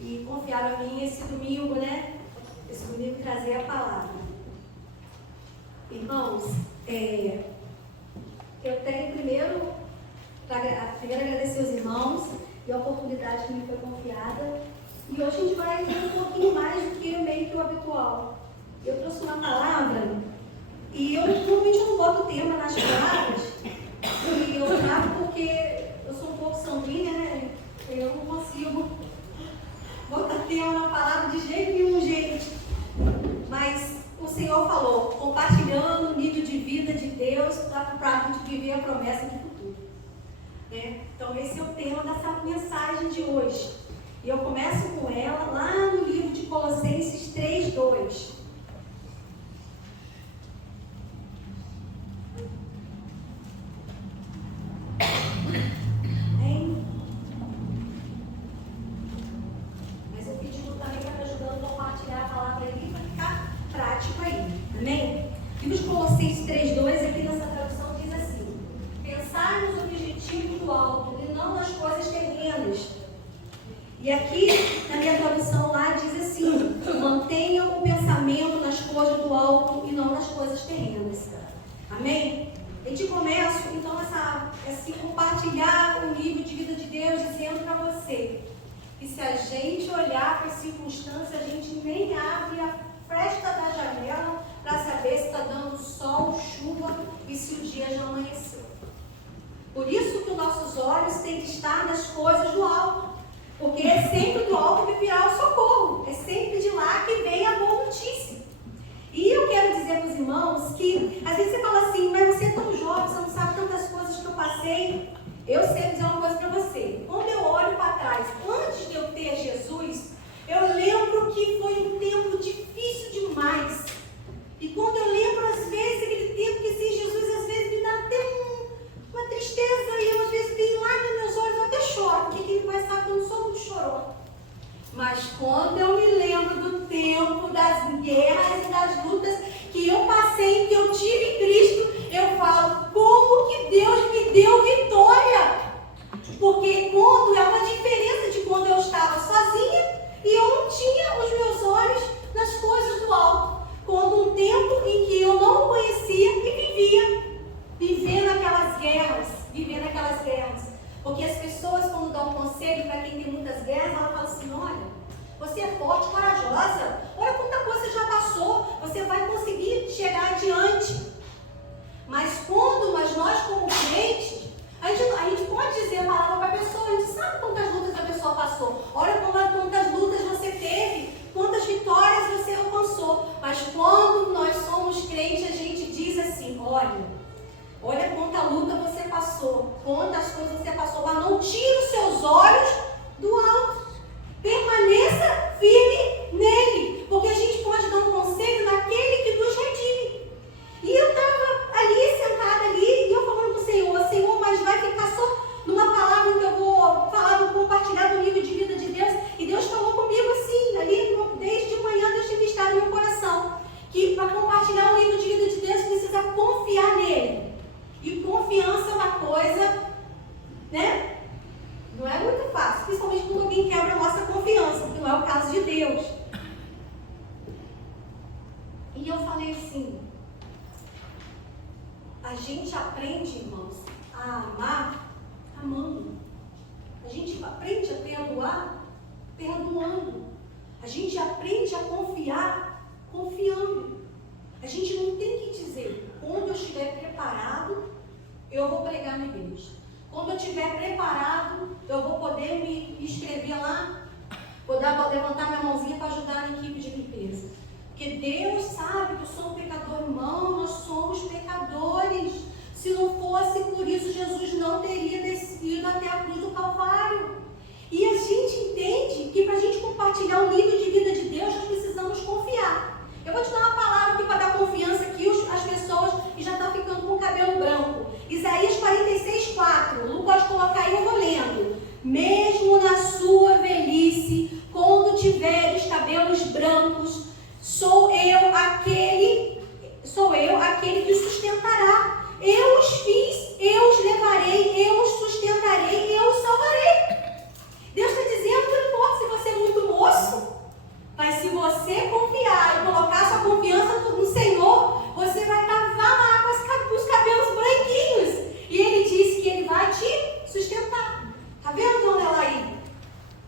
e confiaram a mim esse domingo, né? Esse domingo trazer a palavra. Irmãos, eu tenho primeiro agradecer os irmãos e a oportunidade que me foi confiada. E hoje a gente vai ver um pouquinho mais do que meio que o habitual. Eu trouxe uma palavra e eu normalmente não boto tema nas palavras. E eu trago porque eu sou um pouco sanguínea, né? Eu não consigo botar tema na palavra de jeito nenhum, gente. Mas o Senhor falou, compartilhando o nível de vida de Deus para a gente viver a promessa do futuro. Né? Então esse é o tema dessa mensagem de hoje. E eu começo com ela lá no livro de Colossenses 3:2. Mas eu pedi também para me ajudando a compartilhar a palavra ali para ficar prático aí. Amém? Livro de Colossenses 3:2, aqui nessa tradução diz assim: pensar nos objetivos do alto e não nas coisas terrenas. E aqui, na minha tradução lá, diz assim: mantenham o pensamento nas coisas do alto e não nas coisas terrenas. Amém? A gente começa, então, esse compartilhar o nível de vida de Deus, dizendo para você que se a gente olhar para as circunstâncias, a gente nem abre a fresta da janela para saber se está dando sol, chuva e se o dia já amanheceu. Por isso que os nossos olhos têm que estar nas coisas do alto. Porque é sempre do alto que virá o socorro. É sempre de lá que vem a boa notícia. E eu quero dizer para os irmãos que, às vezes você fala assim, mas você é tão jovem, você não sabe tantas coisas que eu passei. Eu sei dizer uma coisa para você. Quando eu olho para trás, antes de eu ter Jesus, eu lembro que foi um tempo difícil demais. E quando eu lembro, às vezes, aquele tempo que sem Jesus, às vezes me dá até uma tristeza, e às vezes tem lá nos meus olhos, eu até choro, porque quem vai saber que eu não sou muito chorona. Mas quando eu me lembro do tempo das guerras e das lutas que eu passei, que eu tive em Cristo, eu falo, como que Deus me deu vitória? Porque quando é uma diferença de quando eu estava sozinha e eu não tinha os meus olhos nas coisas do alto. Quando um tempo em que eu não o conhecia e vivendo aquelas guerras. Porque as pessoas, quando dão um conselho para quem tem muitas guerras, ela fala assim, olha, você é forte, corajosa, olha quanta coisa você já passou, você vai conseguir chegar adiante. Mas nós como crentes, a gente pode dizer a palavra para a pessoa, a gente sabe quantas lutas a pessoa passou, olha quantas lutas você teve, quantas vitórias você alcançou. Mas quando nós somos crentes, a gente diz assim, olha quanta luta você passou, quantas coisas você passou, mas não tire os seus olhos do alto. Permaneça firme nele, porque a gente pode dar um conselho naquele que nos redime. E eu estava ali, sentada ali, e eu falando para o Senhor, mas vai ficar só numa palavra que eu vou falar, vou compartilhar do nível de vida de Deus. E Deus falou comigo assim, ali, desde de manhã, Deus tinha estado no meu coração, que para compartilhar o nível de vida de Deus, precisa confiar nele. E confiança é uma coisa, né? Não é muito fácil, principalmente quando alguém quebra a nossa confiança, que não é o caso de Deus. E eu falei assim, a gente aprende, irmãos, a amar amando. A gente aprende a perdoar perdoando. A gente aprende a confiar confiando. A gente não tem que dizer, quando eu estiver preparado, eu vou pregar na igreja. Quando eu estiver preparado, eu vou poder me inscrever lá, vou levantar minha mãozinha para ajudar na equipe de limpeza. Porque Deus sabe que eu sou um pecador, irmão, nós somos pecadores. Se não fosse por isso, Jesus não teria descido até a cruz do Calvário. E a gente entende que para a gente compartilhar o nível de vida de Deus, nós precisamos confiar. Eu vou te dar uma palavra aqui para dar confiança aqui às pessoas que já estão ficando com o cabelo branco. Isaías 46:4. Lu pode colocar aí, eu vou lendo. Mesmo na sua velhice, quando tiveres cabelos brancos, sou eu aquele que os sustentará. Eu os fiz, eu os levarei, eu os sustentarei, eu os salvarei. Deus está dizendo que não importa se você é muito você confiar e colocar sua confiança no Senhor, você vai estar lá com os cabelos branquinhos. E Ele disse que Ele vai te sustentar. Está vendo, dona Elaí?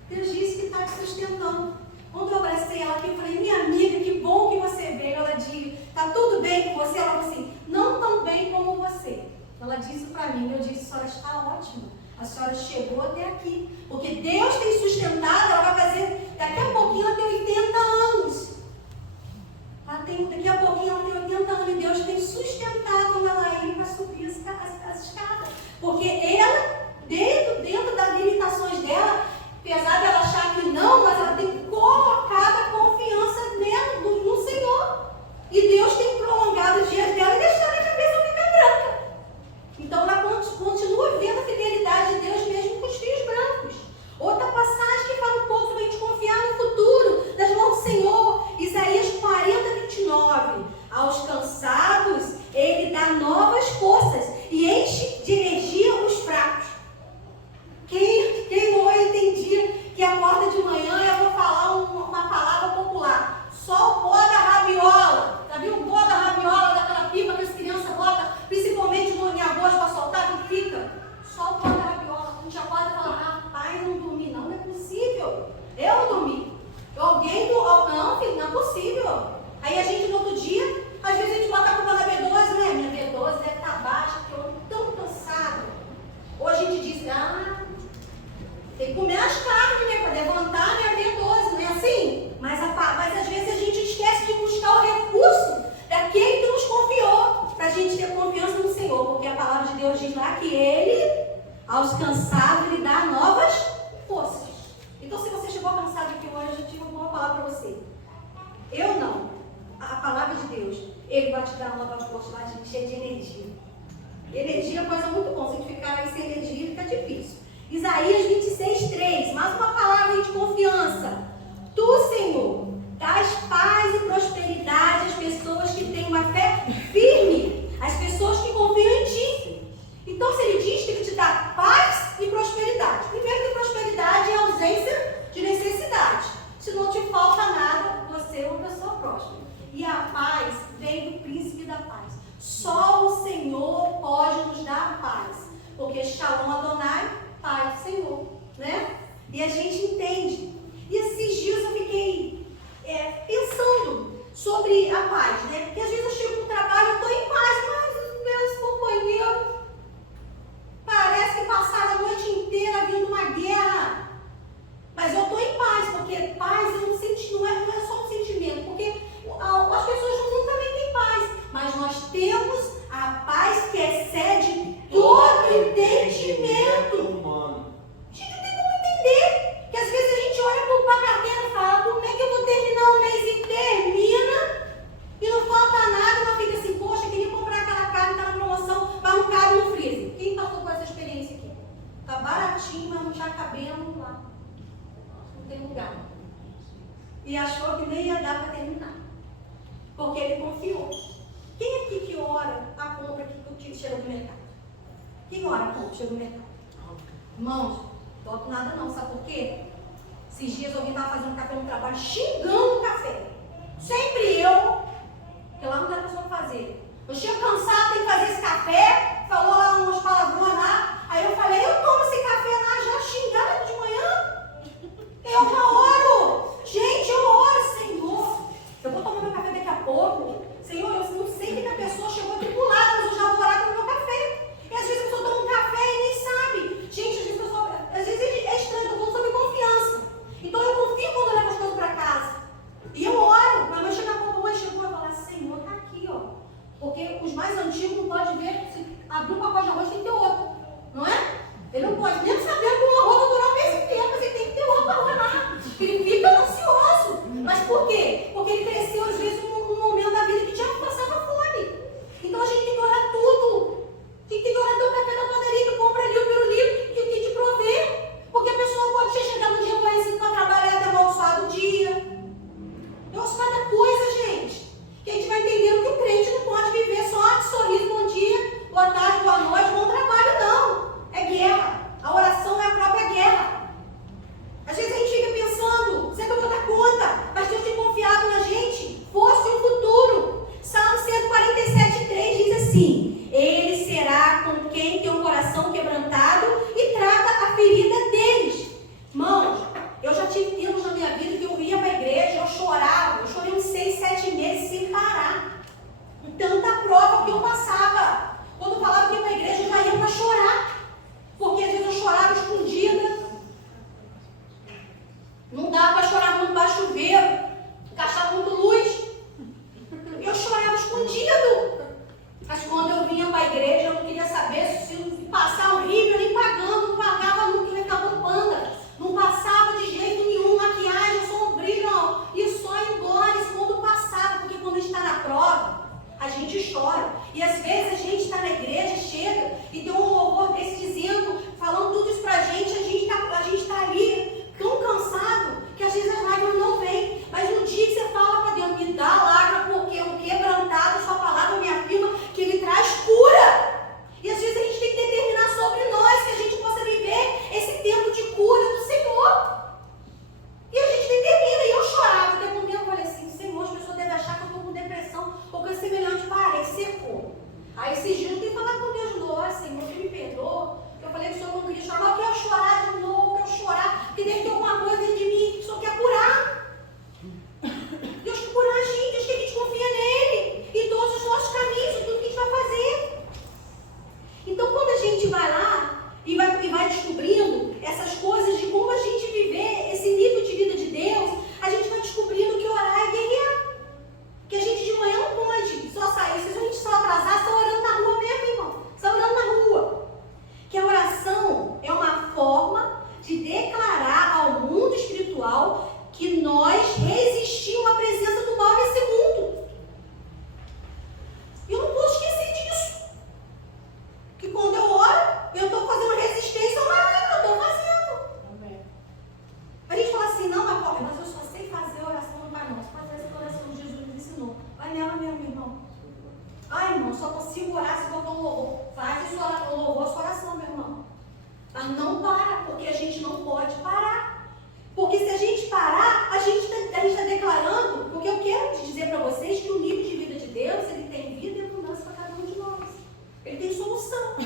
Deus disse que está te sustentando. Quando eu abracei ela aqui, eu falei, minha amiga, que bom que você veio. Ela disse, está tudo bem com você? Ela falou assim, não tão bem como você. Ela disse para mim, eu disse, a senhora está ótima. A senhora chegou até aqui. Porque Deus tem sustentado, ela vai fazer, daqui a pouquinho ela tem 80 anos. Daqui a pouquinho ela tem 80 anos e Deus tem sustentado ela aí para subir as escadas. Porque ela, dentro das limitações dela, apesar de ela achar que não, mas ela tem colocado a confiança nela, no Senhor. E Deus tem prolongado os dias dela e deixado a cabeça ficar branca. Então ela continua vendo a fidelidade de Deus mesmo com os fios brancos. Outra passagem que fala um pouco sobre a gente confiar no futuro, das mãos do Senhor. Isaías 40, 29. Aos cansados, Ele dá novas forças e enche de energia os fracos. Quem morreu entendia que acorda de manhã eu vou falar uma palavra popular. Só o pó da rabiola. Já viu o pó da rabiola, daquela pipa que as crianças botam, principalmente em agosto para soltar, que fica? Só o pó da rabiola. A gente acorda e fala, rapaz, não dormi não, não é possível. Eu não dormi. Alguém do... Não, filho, não é possível. Aí a gente no outro dia, às vezes a gente bota a culpa na B12, né? Minha B12 deve estar baixa, porque eu ando tão cansada. Hoje a gente diz, tem que comer as carnes, né? Para levantar minha B12, não é assim? Mas às vezes a gente esquece de buscar o recurso daquele que nos confiou, para a gente ter confiança no Senhor. Porque a palavra de Deus diz lá que Ele, aos cansados, Ele dá novas forças. Então, se você chegou cansado aqui hoje, eu tive uma boa palavra para você. Eu não. A palavra de Deus, Ele vai te dar uma nova força, vai te encher de energia. Energia é coisa muito bom. Se a gente ficar aí sem energia, fica difícil. Isaías 26, 3. Mais uma palavra de confiança. Tu, Senhor, dás paz e prosperidade às pessoas que têm uma fé firme, às pessoas que confiam em Ti. Então, se Ele diz que Ele te dá paz e prosperidade. Primeiro que prosperidade é ausência de necessidade. Se não te falta nada, você é uma pessoa próspera. E a paz vem do príncipe da paz. Só o Senhor pode nos dar paz. Porque Shalom Adonai, paz do Senhor. Né? E a gente entende. E esses dias eu fiquei pensando sobre a paz. Né? Porque às vezes eu chego no trabalho e estou em paz, mas os meus companheiros parece que passaram a noite inteira vindo uma guerra. Mas eu estou em paz, porque paz não é só um sentimento. Porque as pessoas no mundo também têm paz. Mas nós temos a paz que excede todo entendimento humano. A gente não tem como entender. Que às vezes a gente olha para a carteira e fala, como é que eu vou terminar o mês e termina? E não falta nada, não fica assim, poxa, queria comprar aquela carne, está na promoção, mas não cabe no freezer. Quem passou por essa experiência aqui? Está baratinho, mas não está cabendo lá. Não tem lugar. E achou que nem ia dar para terminar. Porque ele confiou. Quem aqui que ora a compra que chega do mercado? Quem ora a compra que chega do mercado? Irmãos, não toco nada não, sabe por quê? Esses dias alguém estava fazendo café no trabalho, xingando o café. Sempre eu, porque lá não dá pessoa para fazer. Eu chego cansado, tenho que fazer esse café, falou lá umas palavrões lá, aí eu falei, eu tomo esse café lá já xingado de manhã. Eu não oro. Gente, eu oro, Senhor. Eu vou tomar meu café daqui a pouco. Senhor, eu não sei que a pessoa chegou tribulada, mas eu já vou orar pelo meu café. E às vezes a pessoa toma um café e nem sabe. Gente, às vezes é estranho, eu estou falando sobre confiança. Então eu confio quando eu levo as coisas para casa. E eu oro, mas eu chego a pouco, consigo orar se botar um louvor. Faz isso, o louvor, a sua oração, meu irmão. Mas não para, porque a gente não pode parar. Porque se a gente parar, a gente está declarando, porque eu quero te dizer para vocês que o nível de vida de Deus, ele tem vida e abundância para cada um de nós. Ele tem solução.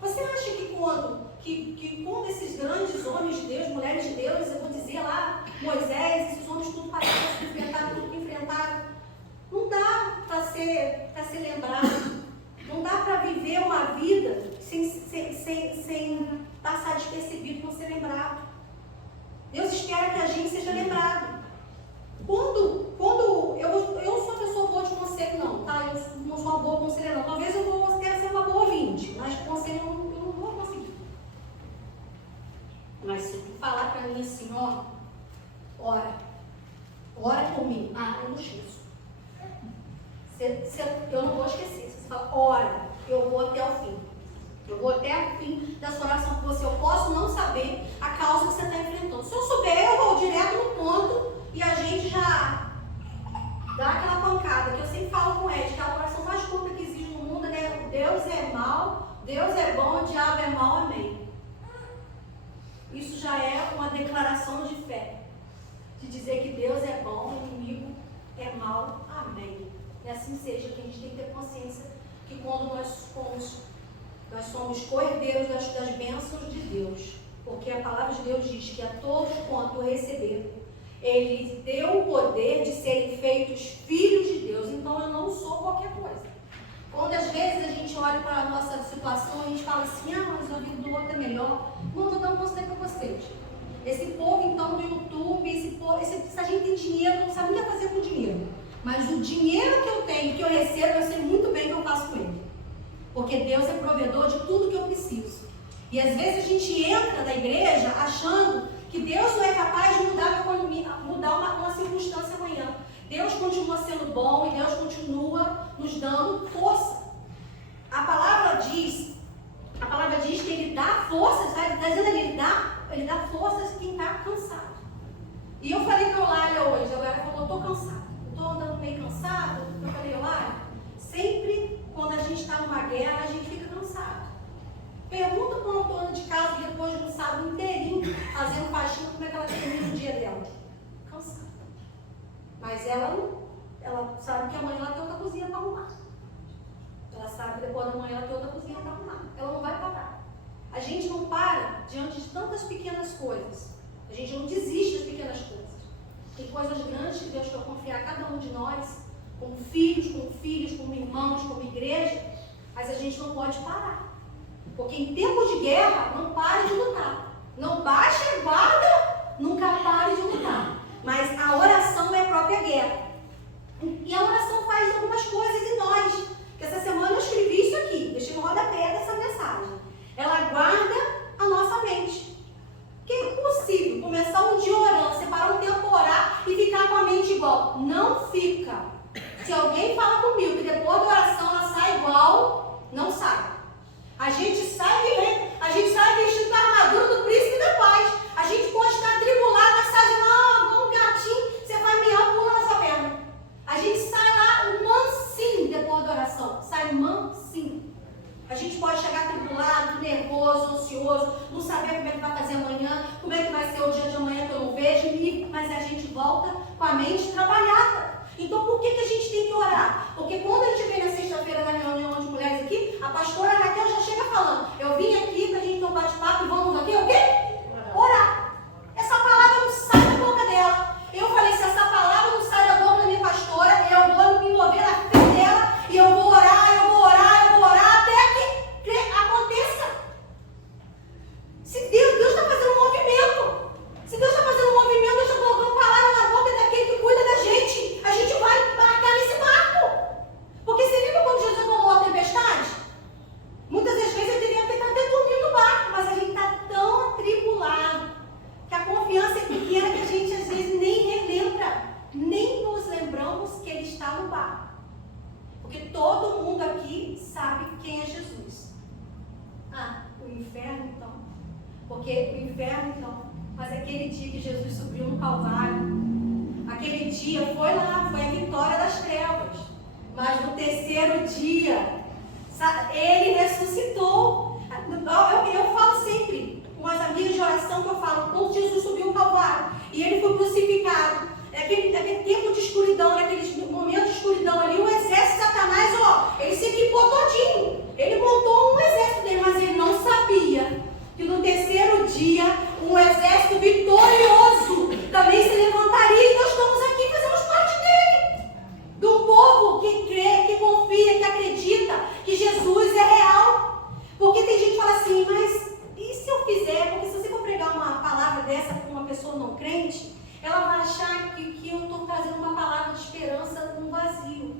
Você acha que quando esses grandes homens de Deus, mulheres de Deus, eu vou dizer lá, Moisés, esses homens tudo passaram, se enfrentaram, tudo que enfrentaram, não dá para ser lembrado. Não dá para viver uma vida sem passar despercebido, não ser lembrado. Deus espera que a gente seja lembrado. Quando eu sou uma pessoa boa de conselho, não, tá? Eu não sou uma boa conselheira, não. Talvez eu quero ser uma boa ouvinte, mas conselho eu não vou conseguir. Mas se tu falar para mim assim, ó, ora por mim. Ah, eu não esqueço. Eu não vou esquecer. Você fala, ora, eu vou até o fim. Eu vou até o fim da sua oração com você. Eu posso não saber a causa que você está enfrentando. Se eu souber, eu vou direto no ponto e a gente já dá aquela pancada que eu sempre falo com o Ed, que a oração mais curta que existe no mundo é Deus é mal, Deus é bom, o diabo é mal, amém. Isso já é uma declaração de fé. De dizer que Deus é bom, o inimigo é mal, amém. E assim seja, que a gente tem que ter consciência que quando nós somos coerdeiros das bênçãos de Deus, porque a palavra de Deus diz que a todos quanto receberam, Ele deu o poder de serem feitos filhos de Deus. Então eu não sou qualquer coisa. Quando às vezes a gente olha para a nossa situação, a gente fala assim, mas a vida do outro é melhor. Não, eu não mostrei para vocês. Esse povo então do YouTube, se a gente tem dinheiro, não sabe nem o que fazer com o dinheiro. Mas o dinheiro que eu tenho, que eu recebo, eu sei muito bem o que eu faço com ele. Porque Deus é provedor de tudo que eu preciso. E às vezes a gente entra na igreja achando que Deus não é capaz de mudar a economia, mudar uma circunstância amanhã. Deus continua sendo bom e Deus continua nos dando força. A palavra diz que Ele dá força, sabe? Ele dá força a quem está cansado. E eu falei para o Lália hoje, agora falou, eu estou cansado. Estou andando meio cansado. Eu falei, Lália, sempre quando a gente está numa guerra, a gente fica cansado. Pergunta para uma dona de casa depois de um sábado inteirinho fazendo faxina, como é que ela termina o dia dela. Cansada. Mas ela sabe que amanhã ela tem outra cozinha para arrumar. Ela sabe que depois da manhã ela tem outra cozinha para arrumar. Ela não vai parar. A gente não para diante de tantas pequenas coisas. A gente não desiste das pequenas coisas. Tem coisas grandes que Deus quer confiar a cada um de nós, como filhos, como irmãos, como igreja, mas a gente não pode parar. Porque em tempos de guerra, não pare de lutar. Não baixe a guarda, nunca pare de lutar. Mas a oração é a própria guerra. E a oração faz algumas coisas em nós. Essa semana eu escrevi isso aqui, deixei no rodapé dessa mensagem. Ela guarda a nossa mente. Porque é possível começar um dia orando, separar um tempo para orar e ficar com a mente igual. Não fica. Se alguém fala comigo que depois da oração ela sai igual, não sai. A gente sai vestindo a armadura do príncipe da paz. A gente pode estar atribulado, mas sai de lá, como um gatinho, você vai miar, pula na sua perna. A gente sai lá mansinho depois da oração. Sai mansinho. A gente pode chegar atribulado, nervoso, ansioso, não saber como é que vai fazer amanhã, como é que vai ser o dia de amanhã que eu não vejo, mas a gente volta com a mente trabalhada. Então por que a gente tem que orar? Porque quando a gente vem na sexta-feira na reunião de mulheres aqui, a pastora Raquel já chega falando, eu vim aqui pra gente ter um bate-papo e vamos aqui, o quê? Orar. Essa palavra não sai da boca dela. Eu falei, se essa palavra não sai da boca da minha pastora, eu vou me mover na frente dela e eu vou orar até que aconteça. Se Deus está fazendo um movimento, Deus está colocando palavra na boca daquele que cuida da gente, a gente vai marcar nesse barco. Porque você lembra quando Jesus acalmou a tempestade? Muitas das vezes ele deveria ter até dormido no barco, mas a gente está tão atribulado que a confiança é pequena que a gente às vezes nem relembra, nem nos lembramos que ele está no barco. Porque todo mundo aqui sabe quem é Jesus. O inferno então. Porque o inferno então, mas aquele dia que Jesus subiu no Calvário, aquele dia foi a vitória das trevas. Mas no terceiro dia, Ele ressuscitou. Eu falo sempre com as amigas de oração que eu falo, quando Jesus subiu o Calvário e ele foi crucificado, naquele tempo de escuridão, naquele momento de escuridão ali, o exército de Satanás, ele se equipou todinho. Ele montou um exército dele, mas ele não sabia que no terceiro dia, um exército vitorioso também se levantaria e nós estamos aqui, fazemos parte dele. Do povo que crê, que confia, que acredita que Jesus é real. Porque tem gente que fala assim, mas e se eu fizer? Porque se você for pregar uma palavra dessa para uma pessoa não crente, ela vai achar que eu estou trazendo uma palavra de esperança num vazio.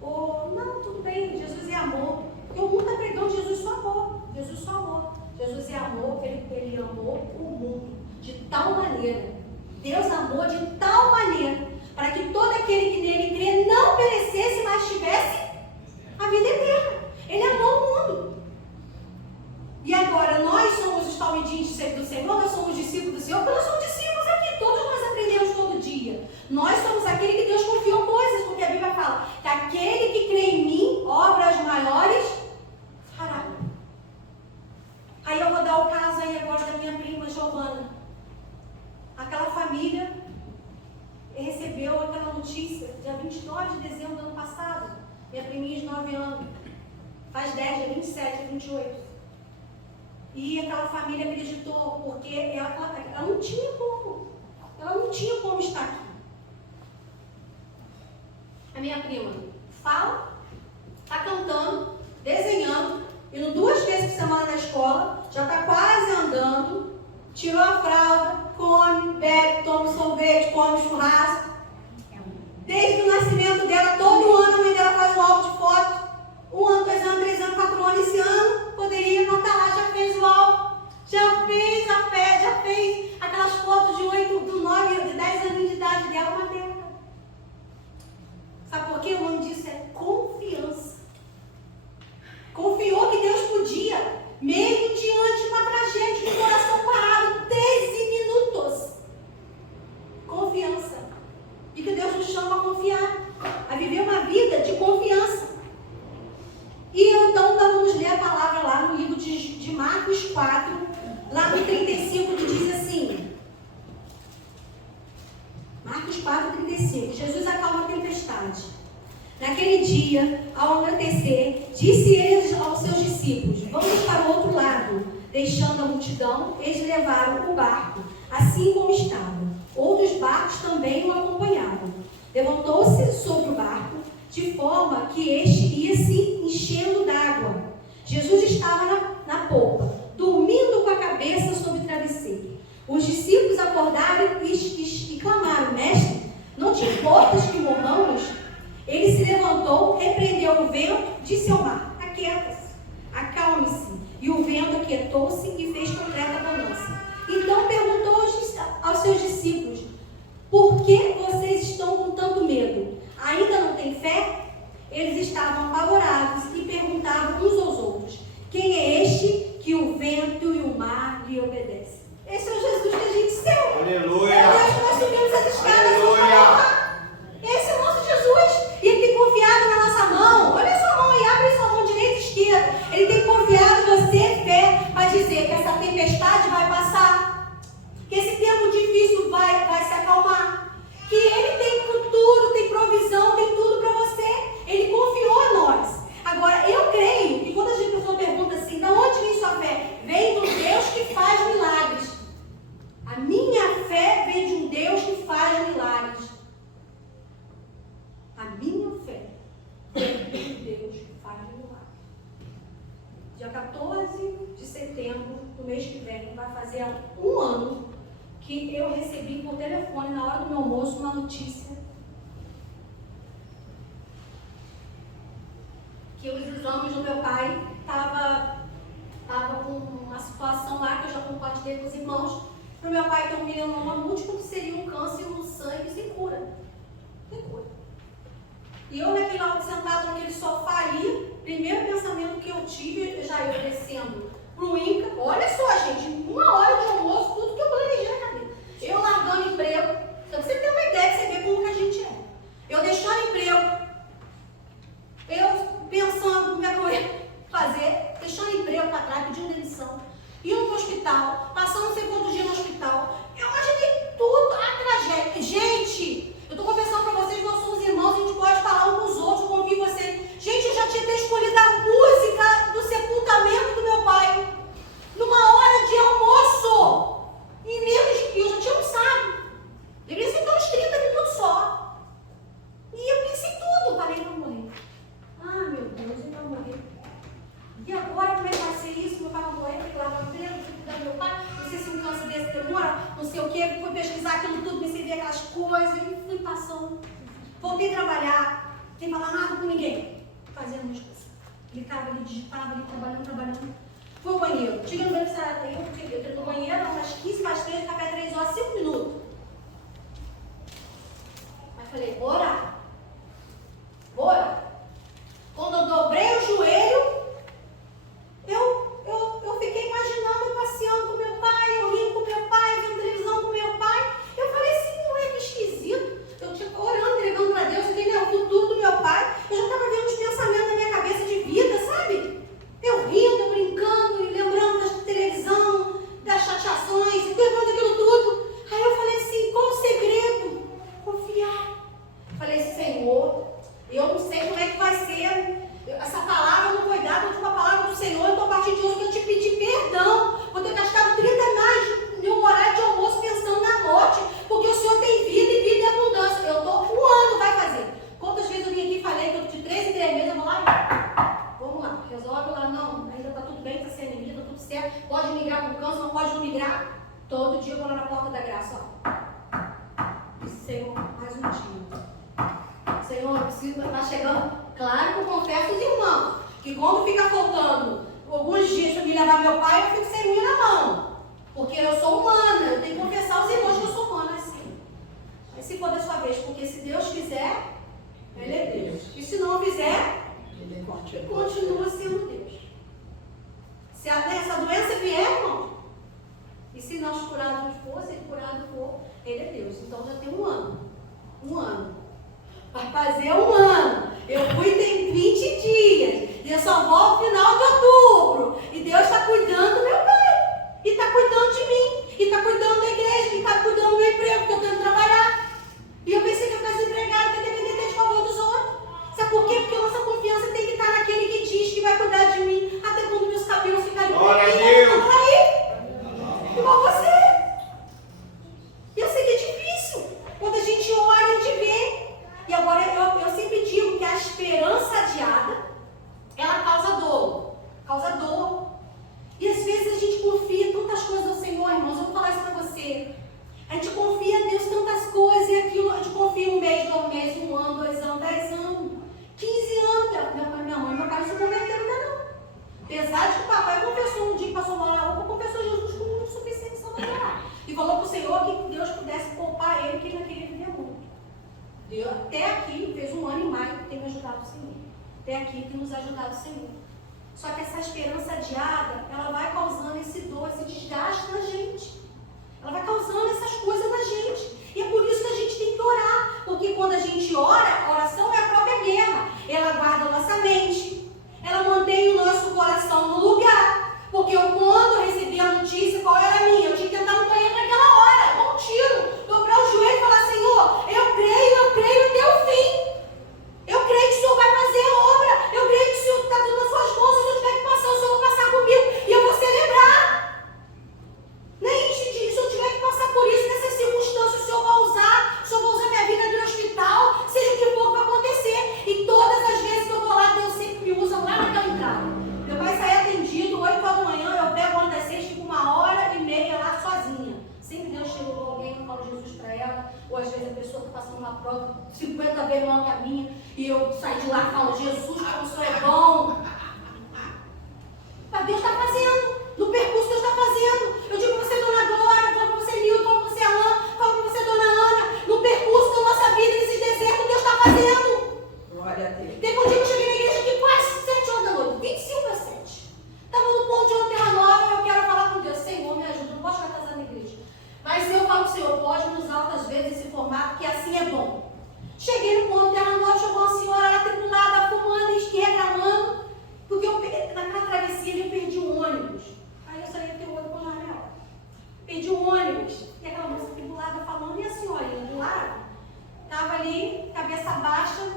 Ou, não, tudo bem, Jesus é amor. Porque o mundo está pregando Jesus só amor. Jesus só amor. Jesus é amor, ele amou o mundo de tal maneira. Deus amou de tal maneira para que todo aquele que nele crê não perecesse, mas tivesse a vida eterna. Ele amou o mundo. E agora, nós somos os talmidins do Senhor, nós somos discípulos do Senhor, porque nós somos discípulos aqui, todos nós aprendemos todo dia. Nós somos aquele que Deus confiou coisas, porque a Bíblia fala que aquele que crê em mim, obras maiores fará. Aí eu vou dar o caso aí agora da minha prima Giovana. Aquela família recebeu aquela notícia dia 29 de dezembro do ano passado. Minha priminha de 9 anos. Faz 10, dia 27, 28. E aquela família acreditou, porque ela não tinha como. Ela não tinha como estar aqui. A minha prima fala, está cantando, desenhando, indo 2 vezes por semana na escola, já está quase andando, tirou a fralda, come, bebe, toma sorvete, come churrasco. Desde o nascimento dela, todo ano a mãe dela faz um álbum de foto. 1 ano, 2 anos, 3 anos, 4 anos. Esse ano poderia botar lá, já fez o álbum, já fez a fé, já fez aquelas fotos de 8, de 9, de 10 anos de idade dela, uma década. Sabe por quê? O nome disso é confiança. Confiou que Deus podia, mesmo diante de uma tragédia, de um coração parado, 13 minutos. Confiança. E que Deus nos chama a confiar, a viver uma vida de confiança. E então vamos ler a palavra lá no livro de Marcos 4, lá no 35, que diz assim. Marcos 4, 35. Jesus acalma a tempestade. Naquele dia, ao anoitecer, disse ele aos seus discípulos: vamos para o outro lado. Deixando a multidão, eles levaram o barco, assim como estava. Outros barcos também o acompanhavam. Levantou-se sobre o barco, de forma que este ia se enchendo d'água. Jesus estava na popa, dormindo com a cabeça sobre o travesseiro. Os discípulos acordaram e clamaram: mestre, não te importas que morramos? Ele se levantou, repreendeu o vento, disse ao mar: aquieta-se, acalme-se. E o vento aquietou-se e fez completa bonança. Então perguntou aos seus discípulos: por que vocês estão com tanto medo? Ainda não têm fé? Eles estavam apavorados e perguntavam uns aos outros: quem é este que o vento e o mar lhe obedecem? Esse é o Jesus que a gente serve. Aleluia! É Deus que nós subimos as escadas. Aleluia! Esse é o nosso Jesus. E ele tem confiado na nossa mão. Olha a sua mão aí, abre sua mão direita e esquerda. Ele tem confiado em você, fé, para dizer que essa tempestade vai passar. Que esse tempo difícil vai se acalmar. Que ele tem futuro, tem provisão, tem tudo para você. Ele confiou a nós. Agora, eu creio que quando a gente pergunta assim, de onde vem sua fé? Vem do Deus que faz milagres. A minha fé vem de um Deus que faz milagres. A minha fé vem de um Deus que faz milagres. Dia 14 de setembro, do mês que vem, vai fazer 1 ano que eu recebi por telefone, na hora do meu almoço, uma notícia que os exames do meu pai estavam com uma situação lá que eu já compartilhei com os irmãos. Para o meu pai ter um mieloma múltiplo, que seria um câncer no sangue sem cura. Sem cura. E eu sentado naquele sofá ali, primeiro pensamento que eu tive, já eu descendo pro INCA, olha só, gente, 1 hora de almoço, tudo que eu planejei na cabeça. Eu largando emprego, pra você ter uma ideia, você vê como que a gente é. Eu deixando emprego, eu pensando como é que eu ia sem falar nada com ninguém. Fazendo umas coisas. Clicava, ele digitava, ele trabalhando. Foi ao banheiro. Chega no aniversário, eu entrei no banheiro, às 15 para as 3, café 3 horas, 5 minutos. Aí falei, bora. Quando eu dobrei o joelho, eu fiquei imaginando, passeando com meu pai, eu rindo com meu pai, vendo televisão com meu pai. Eu falei assim, não é que esquisito. Eu tipo, orando, entregando para Deus, entendeu? O futuro do meu pai. Eu já estava vendo os pensamentos na minha cabeça de vida, sabe? Eu rindo, brincando, e lembrando da televisão, das chateações, e lembrando aquilo tudo. Aí eu falei assim, qual o segredo? Confiar. Falei, Senhor, eu não sei como é que vai ser. Essa palavra não foi dada, uma palavra do Senhor, então a partir de hoje eu te pedi perdão, por ter gastado 30 mais no meu horário de almoço pensando na morte, porque o Senhor tem vida e vida em abundância. Eu estou um ano, vai fazer. Quantas vezes eu vim aqui e falei que eu de 3 em 3 meses, eu vou lá, vamos lá, resolve lá, não, ainda está tudo bem, está sem anemia, está tudo certo, pode migrar para o câncer, não pode não migrar. Todo dia eu vou lá na porta da graça, ó. Senhor, mais um dia. Senhor, eu preciso, está chegando. Claro que eu confesso aos irmãos, que quando fica faltando alguns dias para me levar meu pai, eu fico sem unha na mão. Porque eu sou humana, eu tenho que confessar aos irmãos que eu sou humana, assim. Mas se for da sua vez, porque se Deus quiser, Ele é Deus. E se não fizer, Ele continua sendo Deus. Se essa doença vier, irmão, e se nós curados for, se Ele curado for, Ele é Deus. Então já tem um ano. Vai fazer um ano. Eu fui tem 20 dias. E eu só volto no final de outubro. E Deus está cuidando do meu pai. E está cuidando de mim. E está cuidando da igreja. E está cuidando do meu emprego, porque eu tenho que trabalhar. E eu pensei que eu ficasse desempregada, que eu depender de favor dos outros. Sabe por quê? Porque a nossa confiança tem que estar naquele que diz que vai cuidar de mim. Até quando meus cabelos ficarem pequenos. Igual você. E eu sei que é difícil. Quando a gente olha, a gente vê. E agora eu sempre digo que a esperança adiada, ela causa dor. E às vezes a gente confia em tantas coisas ao Senhor, irmãos. Eu vou falar isso para você. A gente confia a Deus tantas coisas e aquilo, a gente confia 1 mês, 2 meses, 1 ano, 2 anos, 10 anos, 15 anos. Minha mãe e meu pai não se converteram ainda não. Apesar de que o papai confessou um dia que passou mal na roupa, confessou Jesus como muito suficiente em Salvador. E falou para o Senhor que Deus pudesse poupar ele, que ele não queria viver muito. Deus, até aqui, fez 1 ano e mais que tem me ajudado o Senhor. Até aqui tem nos ajudado o Senhor. Só que essa esperança adiada, ela vai causando esse dor, esse desgaste na gente. Ela vai causando essas coisas na gente. E é por isso que a gente tem que orar. Porque quando a gente ora, a oração é a própria guerra. Ela guarda a nossa mente. Ela mantém o nosso coração no lugar. Porque eu, quando recebi a notícia, qual era a minha? Eu tinha que tentar no banheiro naquela hora, com um tiro. Dobrar o joelho e falar, Senhor, eu creio até o fim. Eu creio que o Senhor vai fazer a obra. Eu creio que o Senhor está dando nas suas mãos. Se eu tiver que passar, o Senhor vai passar comigo. E eu vou celebrar. Nem se eu tiver que passar por isso, nessas circunstâncias, o Senhor vai usar. O Senhor vai usar minha vida no hospital. Seja o que for que vai acontecer. E todas as vezes que eu vou lá, Deus sempre me usa lá naquela entrada. Meu pai sai atendido, 8 horas da manhã, eu pego o ônibus das 6, fico 1h30 lá sozinha. Sempre Deus chega com alguém, eu falo Jesus para ela. Ou às vezes a pessoa está passando uma prova 50 vezes maior que a minha. E eu saio de lá e falo, Jesus, como o Senhor é bom. Mas Deus está fazendo. No percurso Deus está fazendo. Eu digo para você, dona Glória, eu falo para você, Nilton, eu falo para você, Alain, eu falo para você, dona Ana. No percurso da nossa vida, nesses desertos, Deus está fazendo. Glória a Deus. Teve um dia que eu cheguei na igreja aqui quase 7 horas da noite, 25 para 7. Estava no ponto de uma terra nova e eu quero falar com Deus. Senhor, me ajuda, não posso ficar casada na igreja. Mas eu falo para o Senhor, pode me usar outras vezes esse formato, que assim é bom. Cheguei no ponto de terra nova, chegou uma senhora lá tribulada, fumando e reclamando, porque naquela travessia ali eu perdi o ônibus. Aí eu saí até o outro com o janela. Perdi o ônibus. E aquela moça tribulada falando, e a senhorinha do lado estava ali, cabeça baixa,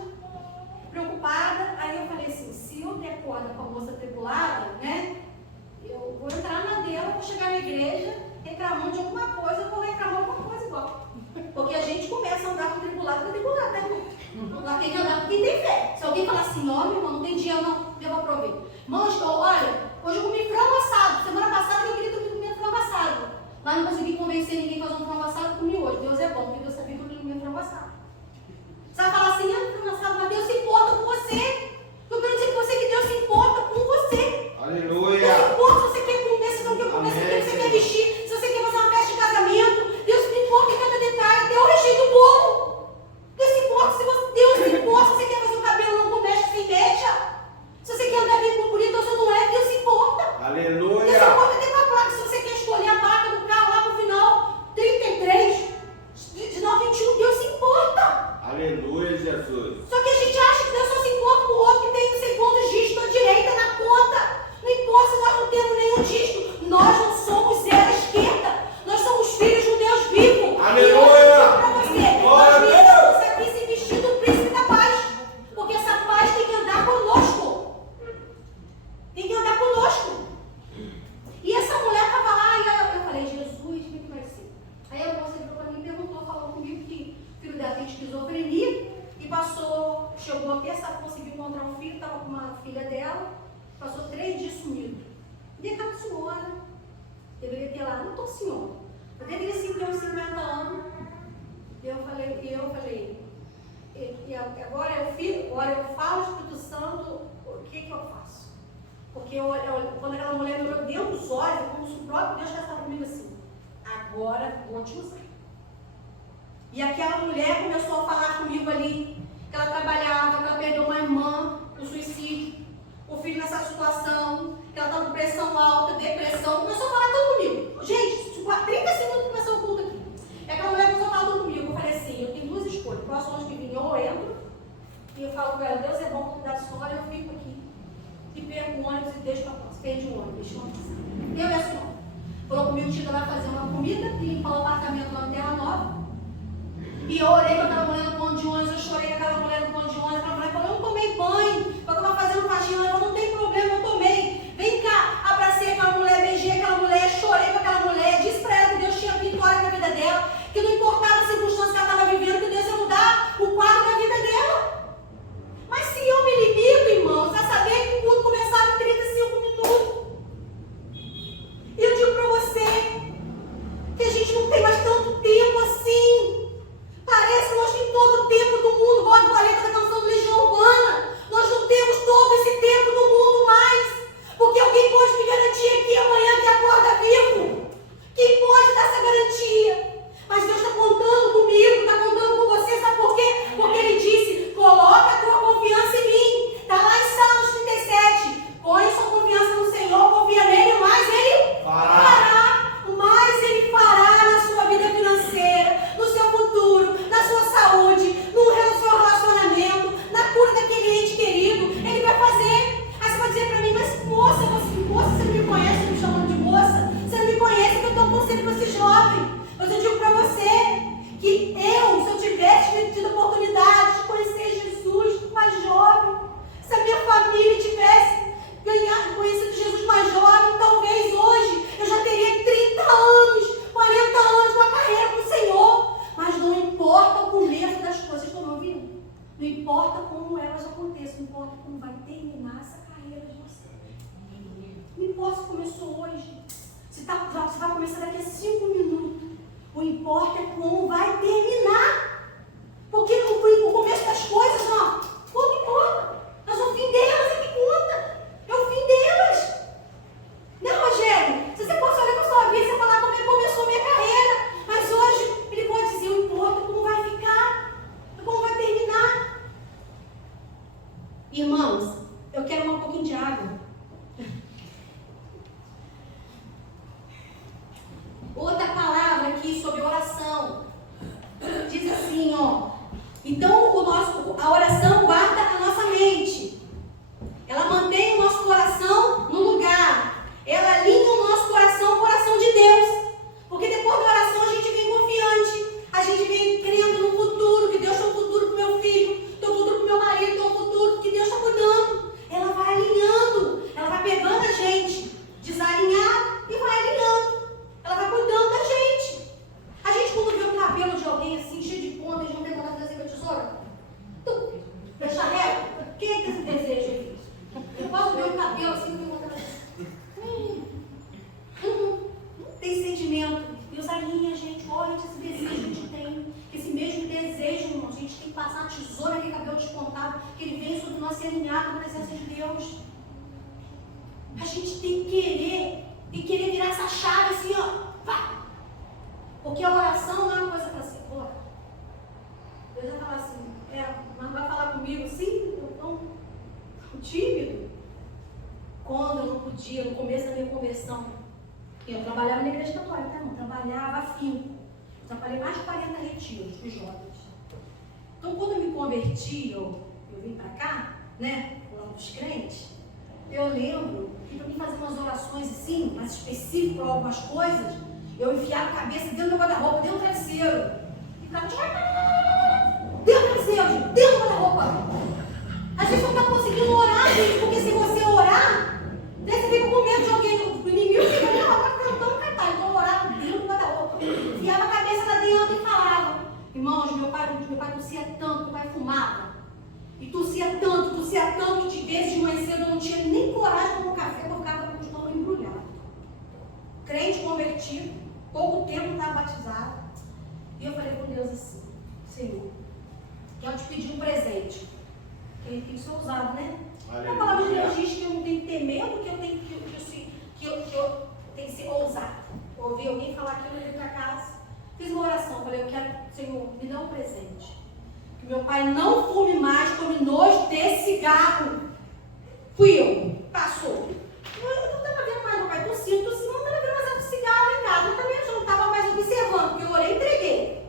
preocupada. Aí eu falei assim, se eu der corda com a moça tribulada, né? Eu vou entrar na dela, vou chegar na igreja, reclamando de alguma coisa, eu vou reclamar alguma coisa igual. Porque a gente começa a andar com tribulado, né, irmão? Nós temos que andar com quem tem fé. Se alguém falar assim, ó, meu irmão, não tem dinheiro, não, eu vou prover. Irmãos, olha, hoje eu comi frango assado. Semana passada eu queria ter comido frango assado. Mas não consegui convencer ninguém a fazer um frango assado, comi hoje. Deus é bom, porque Deus sabia que eu não comia frango assado. Você vai falar assim, frango assado, mas Deus se importa. conseguiu encontrar um filho, estava com uma filha dela, passou 3 dias sumido. E aquela senhora, deveria ter lá, não estou senhora, eu deveria sim ter uns 50 anos. E eu falei, e agora eu falo ao Espírito Santo, o que eu faço? Porque quando aquela mulher me olhou dentro dos olhos, como se o próprio Deus estivesse comigo assim, agora vou te usar. E aquela mulher começou a falar comigo ali, que ela trabalhava, que ela perdeu uma irmã por suicídio, o filho nessa situação, que ela estava com pressão alta, depressão, começou a falar tudo comigo. Gente, 30 segundos começou o culto aqui. E aquela mulher começou a falar tudo comigo. Eu falei assim, eu tenho 2 escolhas, quais são as que vinham, ou eu entro, e eu falo para ela, Deus é bom cuidar da senhora, eu fico aqui, e perco o ônibus e deixo para próxima, perde o ônibus, deixa eu passar. Eu e a senhora. Falou comigo, Tita vai fazer uma comida, limpar o apartamento lá na Terra Nova. E eu orei com aquela mulher no ponto de ônibus, eu chorei com aquela mulher no ponto de ônibus, aquela mulher falou, eu não tomei banho, eu estava fazendo faxina, ela falou, não tem problema, eu tomei. Vem cá, abracei aquela mulher, beijei aquela mulher, chorei com aquela mulher, disse para ela que Deus tinha vitória na vida dela, que não importava a circunstância que ela estava vivendo, que Deus ia mudar o quadro da vida dela. Mas se eu me limito, irmãos, a saber que o culto começava em 35 minutos. E eu digo para você que a gente não tem mais tanto tempo assim. Parece que nós temos todo o tempo do mundo, igual a letra da canção do Legião Urbana. Nós não temos todo esse tempo do mundo mais. Porque alguém pode me garantir aqui amanhã que acorda vivo? Quem pode dar essa garantia? Mas Deus está contando comigo, está contando com você, sabe por quê? Porque Ele disse, coloca a tua confiança em mim. Está lá em Salmos 37. Põe sua confiança no Senhor, confia nele, mas Ele fará. Mais Ele fará na sua vida financeira, no seu futuro, na sua saúde, no seu relacionamento, na cura daquele ente querido. Ele vai fazer. Aí você vai dizer para mim, mas moça, você não me conhece, me chamando de moça? Você não me conhece, que eu dou um conselho para esse jovem. Mas eu digo para você que se eu tivesse tido a oportunidade de conhecer Jesus mais jovem, se a minha família tivesse conhecido Jesus mais jovem, talvez hoje eu já teria 30 anos, 40 anos, uma carreira com o Senhor. Mas não importa o começo das coisas, estão me ouvindo? Não importa como elas aconteçam, não importa como vai terminar essa carreira de você. Não importa se começou hoje, se vai começar daqui a 5 minutos. O importa é como vai terminar. Porque o começo das coisas, não, pouco importa. Mas o fim delas é que conta. É o fim delas. Né, Rogério? Se você fosse olhar para a sua vida, você falar como é que começou a minha carreira. Mas hoje ele pode dizer, o importa é como vai ficar, é como vai terminar. Irmãos, eu quero um pouquinho de água. Outra palavra aqui sobre oração. Diz assim, ó. Então, a oração guarda a nossa mente. Ela mantém o nosso coração no lugar. Ela alinha o nosso coração ao coração de Deus. Porque depois da oração a gente vem confiante. A gente vem crendo no futuro, que Deus tem um futuro para o meu filho, tem um futuro para o meu marido, tem um futuro que Deus está cuidando. Ela vai alinhando. Ela vai pegando a gente desalinhado e vai alinhando. Ela vai cuidando da gente. A gente quando vê o cabelo de alguém assim, cheio de ponta, a gente não tem vontade de fazer com a tesoura? Deixa reto. Quem é que tem esse desejo aí? Eu posso ver o cabelo assim, não tem vontade de fazer. Tem sentimento. Deus alinha a gente. Olha esse desejo que a gente tem. Esse mesmo desejo, irmão. A gente tem que passar a tesoura naquele cabelo despontado, que ele vem sobre nós ser alinhado na presença de Deus. A gente tem que querer virar essa chave assim, ó. Vai. Porque a oração não é uma coisa para ser colocar. Deus vai falar assim, mas vai falar comigo assim, eu tão tímido. Quando eu não podia, no começo da minha conversão, eu trabalhava na igreja católica, tá, irmão? Trabalhava afinco. Trabalhei mais de 40 retiros com os jovens. Então, quando eu me converti, eu vim para cá, né, lá dos crentes, eu lembro que para mim fazer umas orações assim, mais específicas para algumas coisas, eu enfiava a cabeça dentro do guarda-roupa, dentro do travesseiro. E ficava dentro do travesseiro, dentro do guarda-roupa. Às vezes você não está conseguindo orar, gente, porque se você orar, daí você fica com medo de alguém, o inimigo fica ali, agora tentando catar. Então eu orava dentro do guarda-roupa. Enfiava a cabeça lá dentro e falava. Irmãos, meu pai tossia tanto, meu pai fumava. E tossia tanto. tossia tanto que de vezes de manhã cedo eu não tinha nem coragem de tomar um café, porque eu ficava com o estômago embrulhado. Crente convertido, pouco tempo estava batizado. E eu falei com Deus assim: Senhor, quero te pedir um presente. Porque tem que ser usado, né? A palavra de Deus diz que eu não tenho que ter medo, que eu tenho que eu tenho que ser ousado. Ouvi alguém falar aquilo, eu vim para casa, fiz uma oração, falei: eu quero, Senhor, me dá um presente. Que meu pai não fume mais, tome nojo desse cigarro. Fui eu, passou. Eu não estava vendo mais meu pai tossindo, não estava vendo mais outro cigarro em casa, eu também não estava mais observando, porque eu orei e entreguei.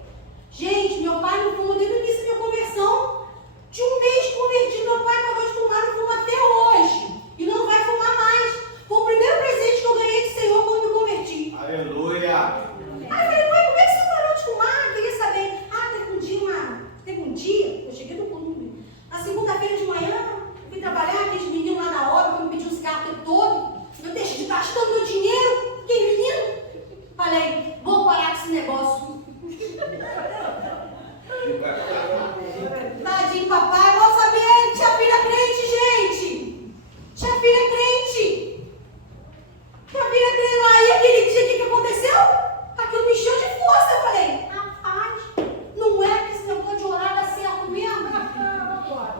Gente, meu pai não fuma desde o início da minha conversão. De um mês convertido, meu pai parou de fumar, não fuma até hoje. E não vai fumar mais. Foi o primeiro presente que eu ganhei do Senhor quando me converti. Aleluia! Aí eu falei: pai, como é que você parou de fumar? Eu queria saber. Teve um dia, eu cheguei no clube. Na segunda-feira de manhã, eu fui trabalhar, aqueles meninos lá na obra, que me pediam um cigarro o tempo todo. Eu deixei de gastando meu dinheiro. Aquele menino. Falei: vou parar com esse negócio. Tadinho, papai, mal saber, tinha filha crente, gente. Tinha filha crente. Tinha filha crente lá. E aquele dia, o que aconteceu? Aquilo me encheu de força. Eu falei: rapaz, não é que esse negócio de orar dá certo mesmo?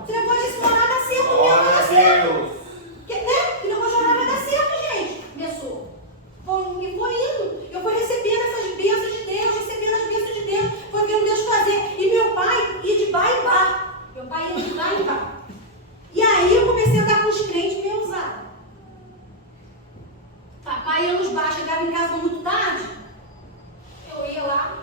Esse negócio de orar dá certo mesmo. Glória a Deus. Esse negócio de orar vai dar certo, gente. Começou. E foi indo. Eu fui recebendo essas bênçãos de Deus, recebendo as bênçãos de Deus. Foi vendo Deus fazer. E meu pai ia de bar em bar. Meu pai ia de bar em bar. E aí eu comecei a andar com os crentes meio usados. Papai ia nos bar, chegava em casa muito tarde. Eu ia lá,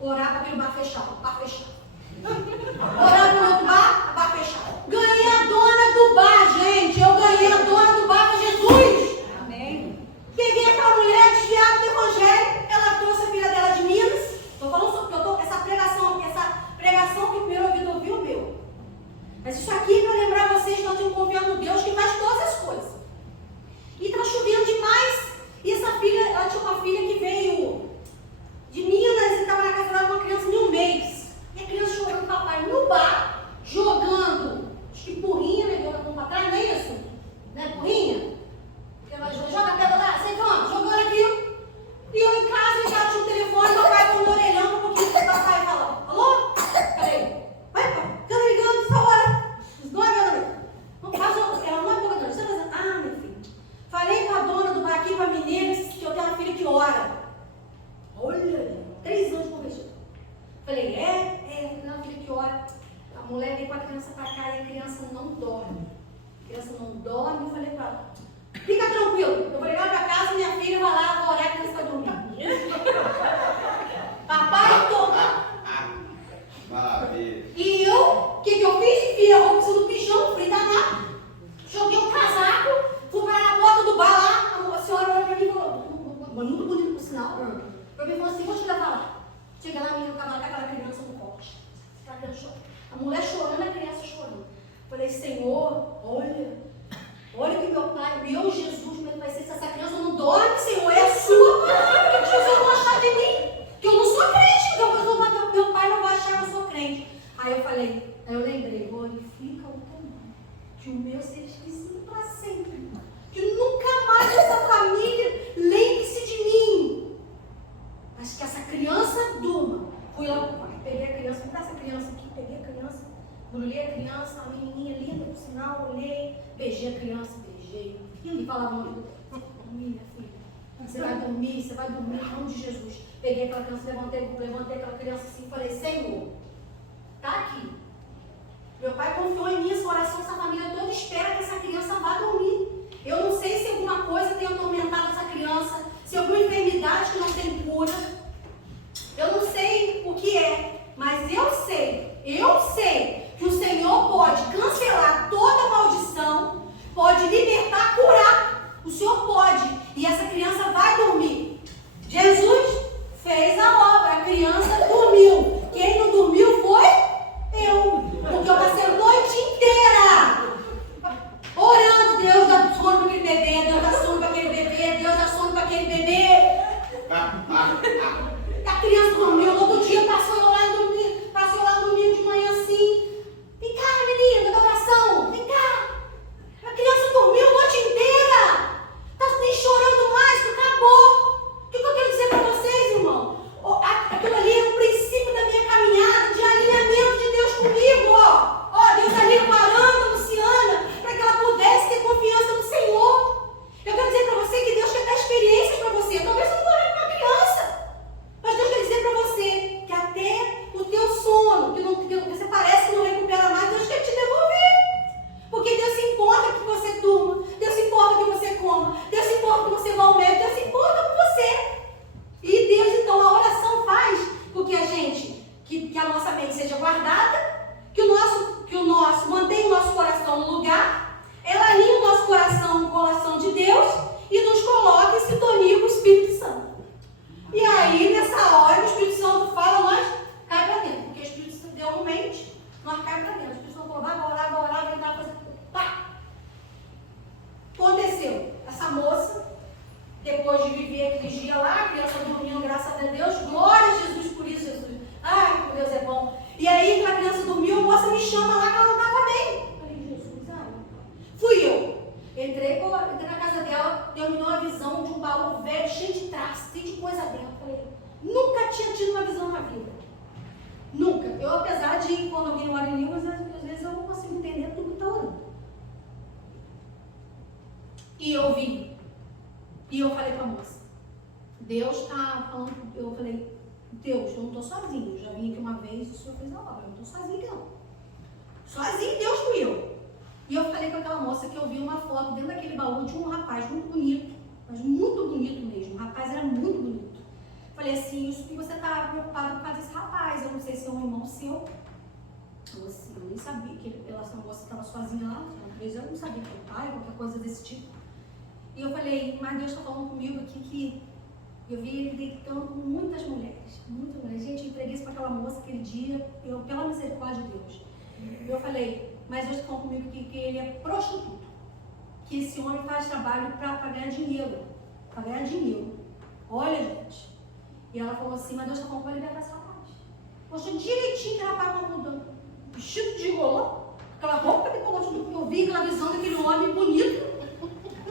orar para aquele bar fechado. Bar fechado. Orar para o outro bar, bar fechado. Ganhei a dona do bar, gente. Eu ganhei a dona do bar para Jesus. Amém. Peguei aquela mulher desviada do evangelho. Ela trouxe a filha dela de Minas. Estou falando sobre essa pregação que o primeiro ouvido ouviu, meu. Mas isso aqui é para lembrar vocês que nós estamos confiando no Deus que faz todas as coisas. E estava chovendo demais. E essa filha, ela tinha uma filha que veio de Minas e estava na casa dela com uma criança de um mês. E a criança chorando, papai, no bar, jogando, acho que porrinha, né? Joga com para trás, não é isso? Não é porrinha? Joga a pedra lá, sei como, jogando aqui. E eu em casa, já tinha um telefone, meu pai com o orelhão, um pouquinho, o papai falou: alô? Falei: vai, pai, fica ligando essa hora. Os dois, não faz, ela não é pouca, não. Você tá fazendo? Ah, meu filho. Falei com a dona do bar aqui, com a menina, que eu tenho uma filha que ora. Olha, 3 anos de convertido. Falei: eu tenho uma filha que ora. A mulher veio com a criança pra cá e a criança não dorme. A criança não dorme. Eu falei pra ela: fica tranquilo. Eu vou ligar pra casa, minha filha vai lá, vai orar, a criança vai dormir. Papai, Maravilha. e eu, o que eu fiz? Enfiei a roupa do pijama, fui danar. Joguei um casaco, fui para na porta do bar lá. A senhora olhou pra mim e falou: muito bonito por sinal. Pra mim falou assim: vou te levar lá. Chega lá, a menina estava lá com aquela criança no colo. A mulher chorando, a criança chorando. Falei: Senhor, olha que meu pai, meu Jesus, como ele vai ser se essa criança não dorme, Senhor, é a sua palavra, que Jesus não achar de mim, que eu não sou crente, então meu pai não vai achar que eu sou crente. Aí eu lembrei: glorifica o teu nome, que o meu seja esquecido para sempre, que nunca mais essa família lembre-se de mim, mas que essa criança durma. Fui lá pro pai, peguei a criança, me dá essa criança aqui, peguei a criança, olhei a criança, uma menininha linda, por sinal, olhei, beijei a criança, beijei, e falava: dormir, minha filha, você vai dormir em nome de Jesus. Peguei aquela criança, levantei aquela criança assim e falei: Senhor, tá aqui. Meu pai confiou em mim, essa oração, essa família toda espera que essa criança vá dormir. Eu não sei se alguma coisa tem atormentado essa criança, se alguma enfermidade que não tem cura. Eu não sei o que é, mas eu sei que o Senhor pode cancelar toda maldição, pode libertar, curar. O Senhor pode. E essa criança vai dormir. Jesus fez a obra, a criança dormiu. Quem não dormiu foi eu. Porque eu passei a noite inteira orando: Deus dá sono para aquele bebê, Deus dá sono para aquele bebê, Deus dá sono para aquele bebê. A criança dormiu, no outro dia passou lá dormindo de manhã assim: vem cá, menina, da oração, vem cá. Entrei na casa dela, Deus me deu uma visão de um baú velho, cheio de traços, cheio de coisa dentro. Falei, nunca tinha tido uma visão na vida. Nunca. Eu, apesar de, quando alguém ora em línguas, às vezes eu não consigo entender tudo que está orando. E eu vi. E eu falei para a moça, Deus está falando, eu falei, Deus, eu não estou sozinho. Eu já vim aqui uma vez e o Senhor fez a obra. Eu não estou sozinho, não. Sozinho, Deus fui eu. E eu falei com aquela moça que eu vi uma foto dentro daquele baú de um rapaz muito bonito, mas muito bonito mesmo. O rapaz era muito bonito. Falei assim, isso que você está preocupado por causa desse rapaz. Eu não sei se é um irmão seu. Eu nem sabia que essa moça estava sozinha lá. Talvez eu não sabia que era o pai, qualquer coisa desse tipo. E eu falei, mas Deus está falando comigo aqui que eu vi ele deitando com muitas mulheres. Muitas mulheres. Gente, eu entreguei isso para aquela moça aquele dia, pela misericórdia de Deus. Eu falei, mas Deus está falando comigo que ele é prostituto. Que esse homem faz trabalho para ganhar dinheiro. Para ganhar dinheiro. Olha, gente. E ela falou assim, mas Deus está falando para libertar essa rapaz. Mostrou direitinho que ela estava mudando. Vestido de golô, aquela roupa que eu vi, aquela visão daquele homem bonito,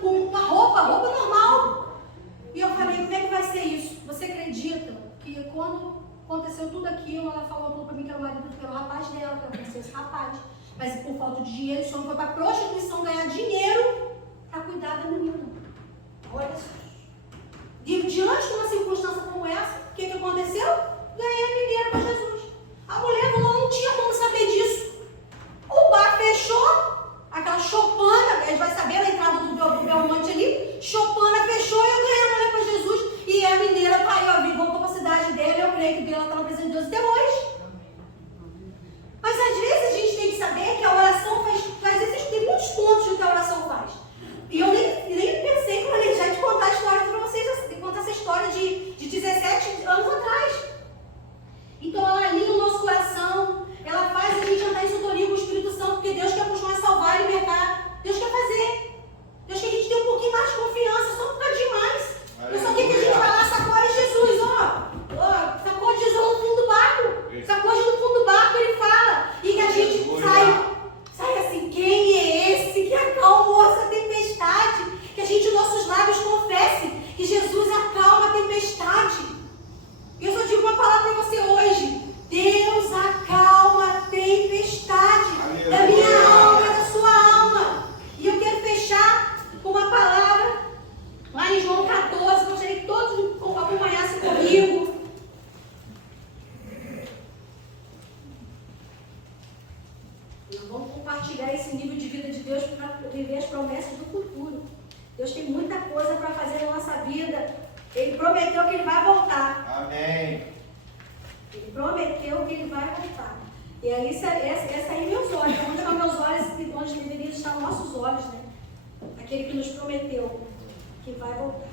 com uma roupa normal. E eu falei, como é que vai ser isso? Você acredita que quando aconteceu tudo aquilo, ela falou tudo para mim que era o marido, que era o rapaz dela, que ela conheceu esse rapaz. Mas por falta de dinheiro, esse homem foi para a prostituição ganhar dinheiro para cuidar da menina. Olha só. E diante de uma circunstância como essa, o que aconteceu? Ganhei a menina para Jesus. A mulher falou, não tinha como saber disso. O bar fechou, aquela choupana, a gente vai saber na entrada do Belmonte ali, choupana fechou e eu ganhei a mulher para Jesus. E a mineira caiu, voltou para a cidade dela, eu creio que ela está na presença de Deus até hoje. Mas às vezes a gente tem que saber que a oração faz tem muitos pontos do que a oração faz. E eu nem pensei que eu ia já te contar a história para vocês, de contar essa história de 17 anos atrás. Então ela alinha o nosso coração, ela faz a gente andar em sintonia com o Espírito Santo, porque Deus quer continuar a salvar e libertar. Deus quer fazer. Deus quer que a gente tenha um pouquinho mais de confiança, só um bocadinho mais. Eu só quero que a gente vá lá, sacode Jesus, sacode Jesus no fundo do barco. Sacode no fundo do barco, ele fala. E que a gente sai assim, quem é esse que acalmou essa tempestade? Que a gente, nossos lábios, confesse que Jesus acalma a tempestade. E eu só digo uma palavra para você hoje. Deus acalma a tempestade da minha alma e da sua alma. E eu quero fechar com uma palavra lá em João 14. Gostaria que todos acompanhassem comigo. Nós vamos compartilhar esse nível de vida de Deus para viver as promessas do futuro. Deus tem muita coisa para fazer na nossa vida. Ele prometeu que ele vai voltar. Amém. Ele prometeu que ele vai voltar. E aí, essa aí é meus olhos. Onde estão meus olhos e onde deveriam estar nossos olhos, né? Aquele que nos prometeu que vai voltar.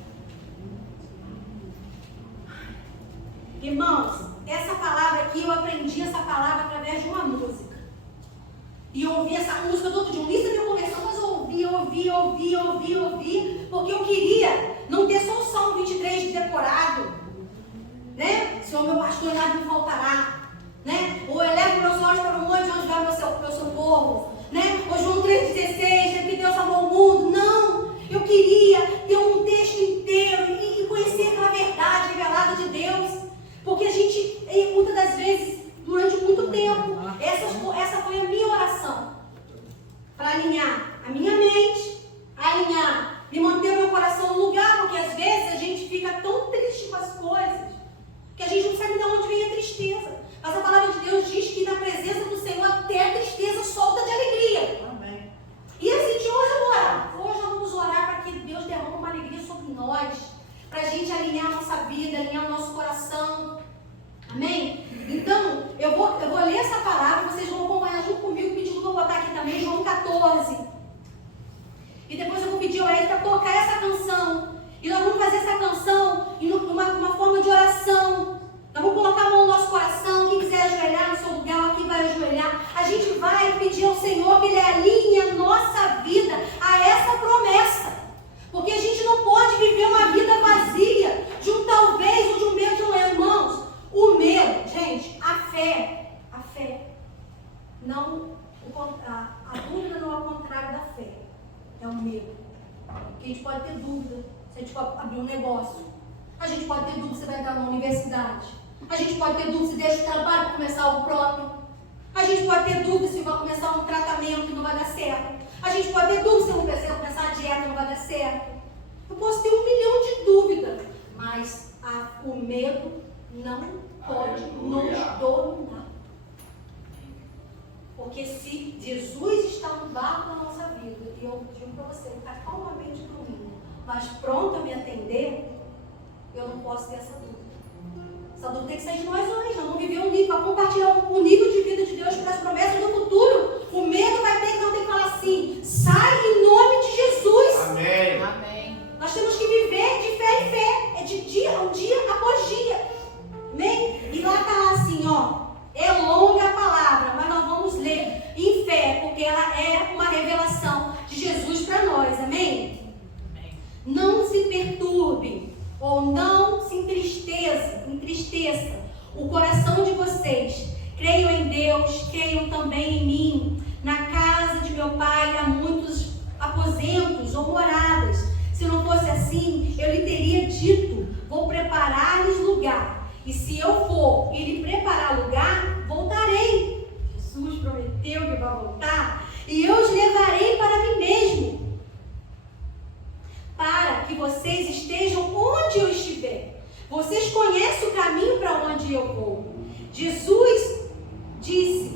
Irmãos, essa palavra aqui, eu aprendi essa palavra através de uma música. E eu ouvi essa música todo dia. Eu nem sabia conversar, mas eu ouvi, porque eu queria não ter só o Salmo 23 decorado, né? Senhor, meu pastor, nada me faltará, né? Ou elevo meus olhos para o monte, onde vai o meu socorro, né? Ou João 3,16, é que Deus amou o mundo. Não, eu queria ter um texto inteiro e conhecer aquela verdade revelada de Deus, porque a gente, muitas das vezes, durante muito tempo, essa foi a minha oração, para alinhar a minha mente, alinhar, me manter o meu coração no lugar, porque às vezes a gente fica tão triste com as coisas, que a gente não sabe de onde vem a tristeza. Mas a palavra de Deus diz que na presença do Senhor até a tristeza solta de alegria. Amém. E assim, de hoje eu vou orar. Hoje nós vamos orar para que Deus derrame uma alegria sobre nós, para a gente alinhar a nossa vida, alinhar o nosso coração. Amém? Então, eu vou ler essa palavra, vocês vão acompanhar junto comigo, pedindo que eu vou botar aqui também, João 14. E depois eu vou pedir ao Ed para tocar essa canção. E nós vamos fazer essa canção em uma forma de oração. Nós vamos colocar a mão no nosso coração. Quem quiser ajoelhar no seu lugar, aqui vai ajoelhar. A gente vai pedir ao Senhor que Ele alinhe a nossa vida a essa promessa. Porque a gente não pode viver uma vida vazia de um talvez ou de um medo de um erro. Irmãos, o medo, gente, a fé, não, a dúvida não é o contrário da fé, é o medo. Porque a gente pode ter dúvida se a gente pode abrir um negócio. A gente pode ter dúvida se vai entrar na universidade. A gente pode ter dúvida se deixa o trabalho para começar algo próprio. A gente pode ter dúvida se vai começar um tratamento e não vai dar certo. A gente pode ter dúvida se eu vou começar a dieta e não vai dar certo. Eu posso ter 1 milhão de dúvidas, mas o medo não pode nos dominar. Porque se Jesus está no barco da nossa vida, e eu digo para você, ele está calmamente dormindo, mas pronto a me atender, eu não posso ter essa dúvida. Essa dúvida tem que sair de nós hoje. Nós vamos viver um nível, para compartilhar o nível de vida de Deus para as promessas do futuro. O medo vai ter que não ter que falar assim, sai em nome de Jesus. Amém. Amém. Nós temos que viver de fé em fé, é de dia após dia. Amém? E lá está assim, ó, é longa a palavra, mas nós vamos ler em fé, porque ela é uma revelação de Jesus para nós, amém? Amém. Não se perturbe, ou não se entristeça o coração de vocês. Creiam em Deus, creiam também em mim. Na casa de meu pai há muitos aposentos ou moradas. Se não fosse assim, eu lhe teria dito, vou preparar-lhes lugar. E se eu for e lhe preparar lugar, voltarei. Jesus prometeu que vai voltar. E eu os levarei para mim mesmo, para que vocês estejam onde eu estiver. Vocês conhecem o caminho para onde eu vou. Jesus disse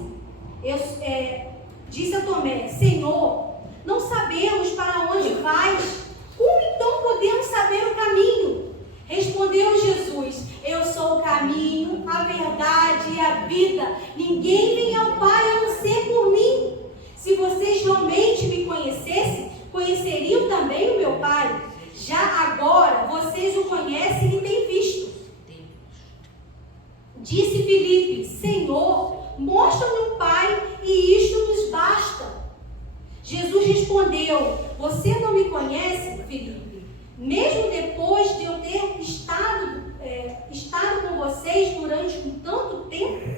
a Tomé, Senhor, não sabemos para onde vais. Como então podemos saber o caminho? Respondeu Jesus, eu sou o caminho, a verdade e a vida. Ninguém vem ao Pai a não ser por mim. Se vocês realmente me conhecessem, conheceriam também o meu Pai. Já agora vocês o conhecem e têm visto. Disse Filipe, Senhor, mostra-me o Pai e isto nos basta. Jesus respondeu, você não me conhece, Filipe? Mesmo depois de eu ter estado com vocês durante tanto tempo?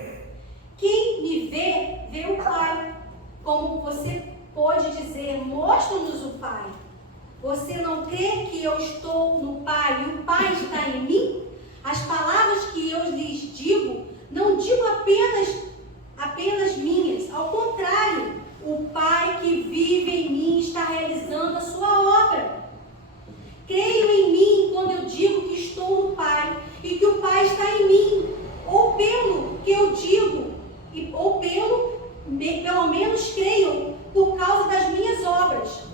Quem me vê, vê o Pai. Como você pode dizer, mostra-nos o Pai. Você não crê que eu estou no Pai e o Pai está em mim? As palavras que eu lhes digo, não digo apenas minhas. Ao contrário, o Pai que vive em mim está realizando a sua obra. Creio em mim quando eu digo que estou no Pai e que o Pai está em mim. Ou pelo que eu digo, ou pelo menos creio por causa das minhas obras.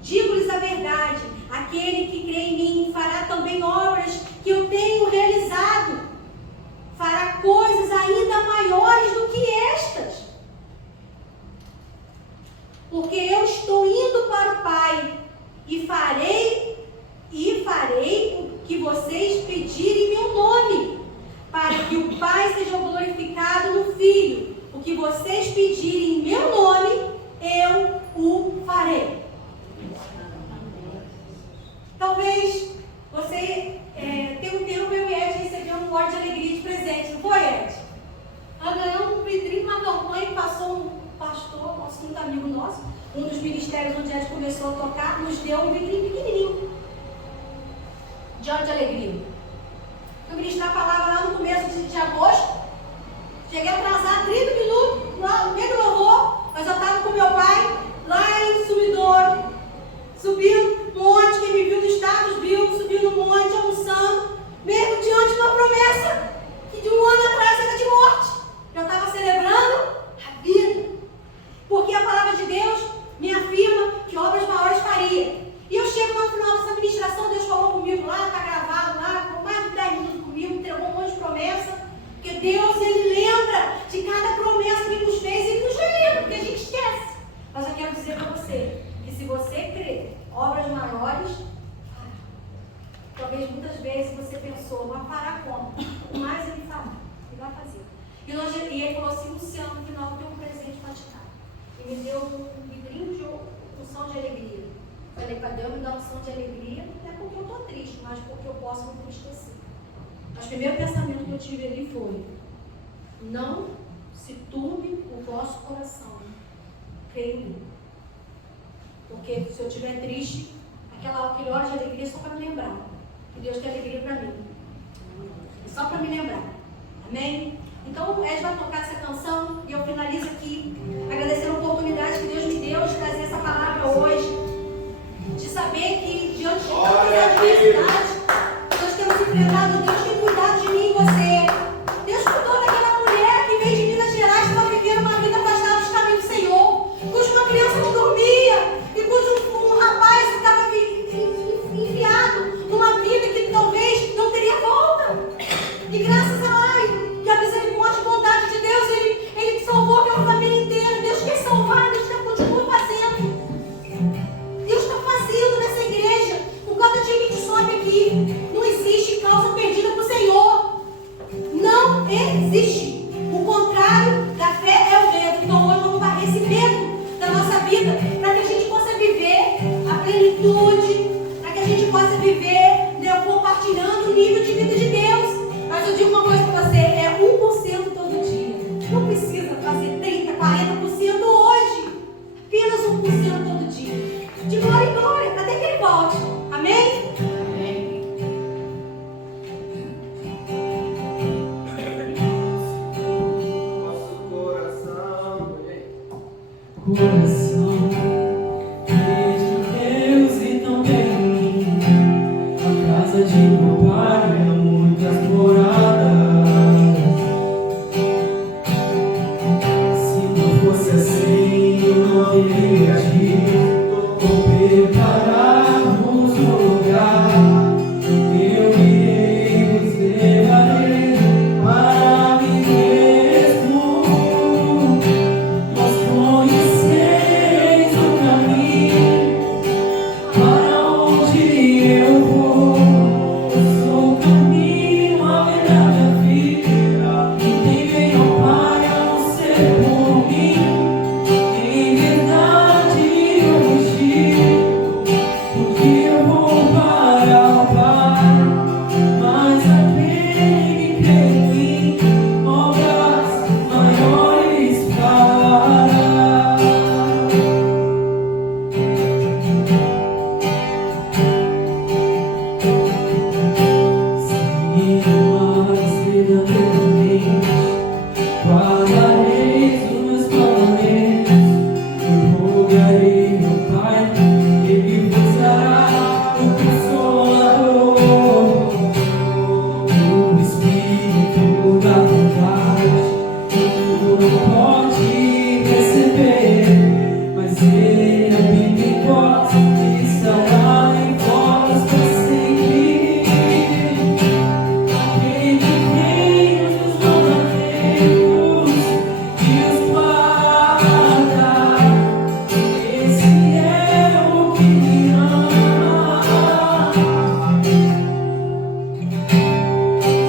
Digo-lhes a verdade, aquele que crê em mim fará também obras que eu tenho realizado. Fará coisas ainda maiores do que estas. Porque eu estou indo para o Pai e farei o que vocês pedirem em meu nome, para que o Pai seja glorificado no Filho. O que vocês pedirem em meu nome, eu o farei. Talvez você tenha um tempo, eu e Ed recebeu um pote de alegria de presente, não foi, Ed? Nós ganhamos um vidrinho, uma campanha, passou um pastor, nosso muito amigo nosso, um dos ministérios onde Ed começou a tocar, nos deu um vidrinho pequenininho de hora de alegria. Eu ministrar a palavra lá no começo de agosto, cheguei atrasado 30 minutos, lá no meio do louvor, mas eu estava com meu pai, lá em Sumidouro, subindo no monte, quem me viu nos estados viu, subindo no monte, almoçando, mesmo diante de uma promessa que de um ano atrás era de morte. Eu estava celebrando a vida, porque a palavra de Deus me afirma que obras maiores faria. E eu chego no final dessa ministração, Deus falou comigo lá, está gravado lá, com mais de 10 minutos comigo, entregou um monte de promessa, porque Deus, Ele lembra de cada promessa que nos fez, Ele nos relembra, porque a gente esquece. Mas eu quero dizer para você, que se você crer, obras maiores, talvez muitas vezes você pensou, mas fará como? Mas Ele fará, Ele vai fazer. E Ele falou assim, Luciano, no final eu tenho um presente para te dar. E me deu um vidrinho de unção de alegria. Falei, cadê eu me dar unção de alegria? Não é porque eu estou triste, mas porque eu posso me entristecer. Mas o primeiro pensamento que eu tive ali foi, não se turbe o vosso coração, creia em mim. Porque se eu estiver triste, aquele hora de alegria só para me lembrar que Deus tem alegria para mim. Só para me lembrar. Amém? Então o Ed vai tocar essa canção e eu finalizo aqui, agradecendo a oportunidade que Deus me deu de trazer essa palavra hoje, de saber que diante de tantas adversidades nós temos enfrentado, Deus tem cuidado de mim e você. Deus cuidou daquela mulher que veio de Minas Gerais, estava vivendo uma vida afastada dos caminhos do Senhor, cuja uma criança não dormia e cujo um rapaz estava enfiado numa vida que talvez não teria volta. E graças a misericórdia e bondade de Deus, Ele salvou aquela família inteira. Deus quer salvar, Deus continua fazendo. Deus está fazendo nessa igreja. Por causa de que a gente sobe aqui, não existe causa perdida para o Senhor. Não existe. O contrário da fé é o medo. Então hoje vamos varrer esse medo da nossa vida, para que a gente possa viver a plenitude, para que a gente possa viver, né, compartilhando o nível de vida de Deus. Mas eu digo uma coisa para você, é 1% todo dia. Não precisa fazer 30%, 40% hoje. Apenas 1% todo dia. De glória em glória, até que Ele volte. Amém? Amém. Nosso coração, de Deus e também a casa de meu pai é muitas moradas. Se não fosse assim, eu não teria dito, vou preparar-vos um lugar. Eu irei vos levarei para mim mesmo. Nós conheceis o caminho para onde eu vou. Eu sou o caminho, a verdade, a vida. Ninguém veio ao Pai a não ser por mim. Em verdade eu vos digo, porque eu vou para o Pai. Mas aquele que crê em mim, obras maiores fará. Se amas verdadeiramente, guardareis os meus mandamentos. Eu rogarei ao Pai, Ele vos dará o Consolador, o Espírito da verdade. O mundo não pode receber, mas Ele habita em vós e estará em vós para sempre. Aquele que tem os mandamentos e os guarda, esse é o que me ama.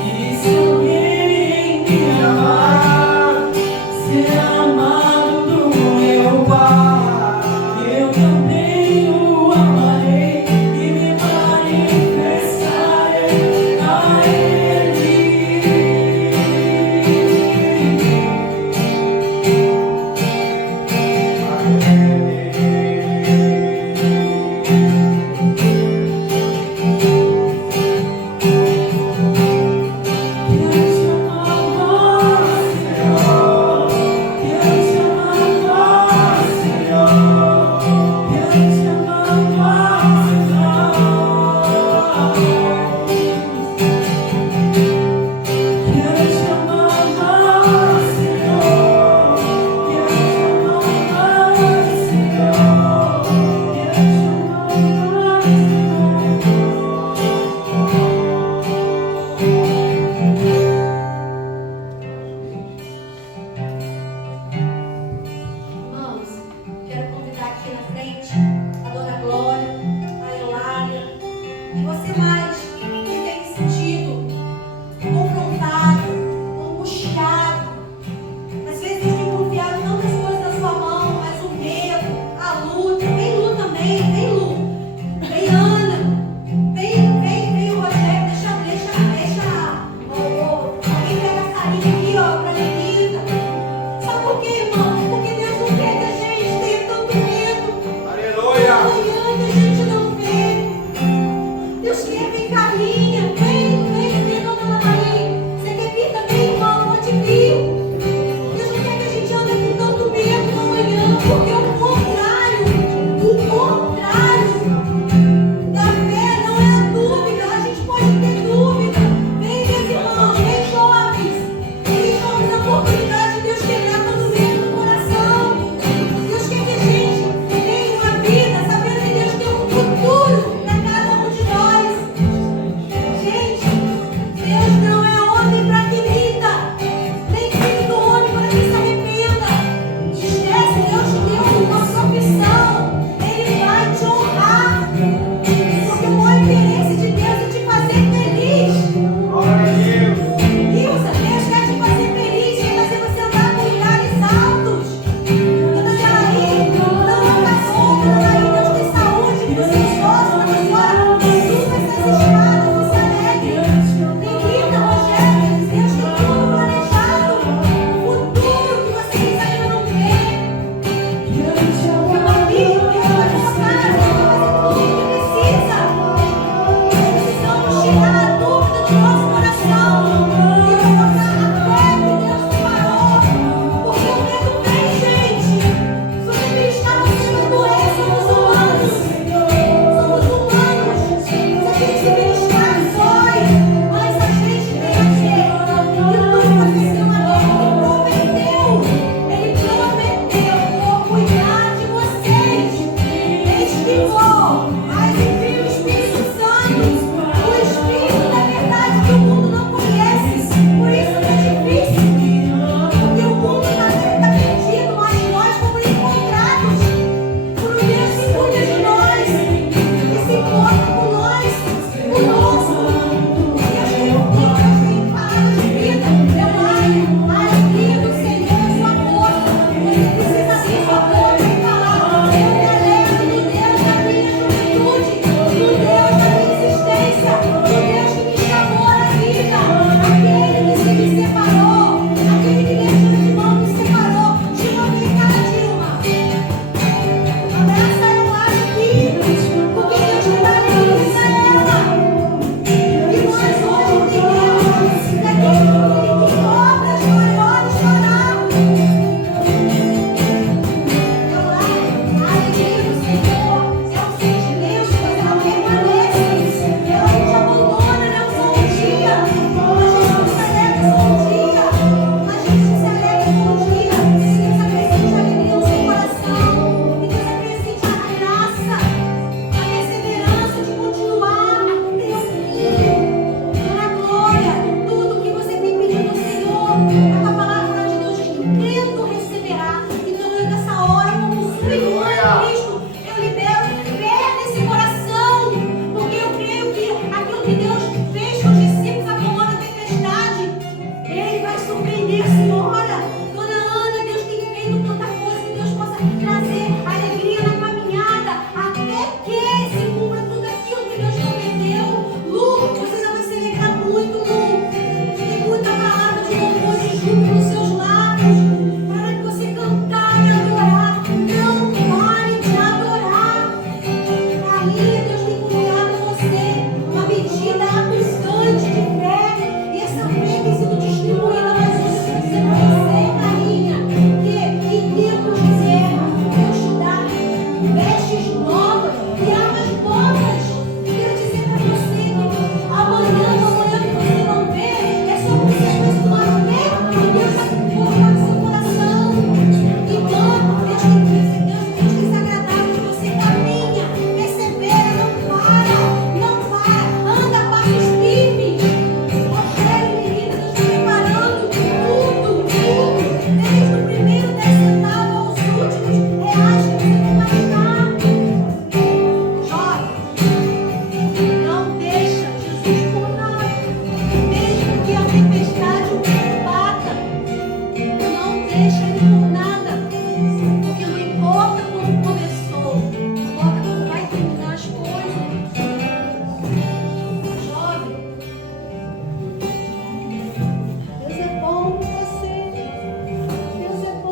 E se alguém me amar, será amado do meu Pai. Eu também o amarei e me manifestarei a Ele. Quero te amar, Senhor. Quero te amar, Senhor. Quero te amar, Senhor. Quero te amar, Senhor. Quero te amar, Senhor. Irmãos, quero convidar aqui na frente a Dona Glória, a Eulália e você mais que tem se sentido confrontado, angustiado. Às vezes tem confiado tantas coisas na sua mão, mas o medo, a luta. Vem Lu também, vem Lu. Vem Ana, vem o Rogério, deixa alguém pega a salinha aqui, ó, pra Lenita. Sabe por quê, irmão? Porque Deus não quer que a gente tenha tanto medo. aleluia. Amanhã que a gente não vê.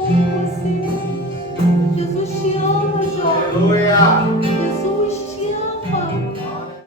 Senhor.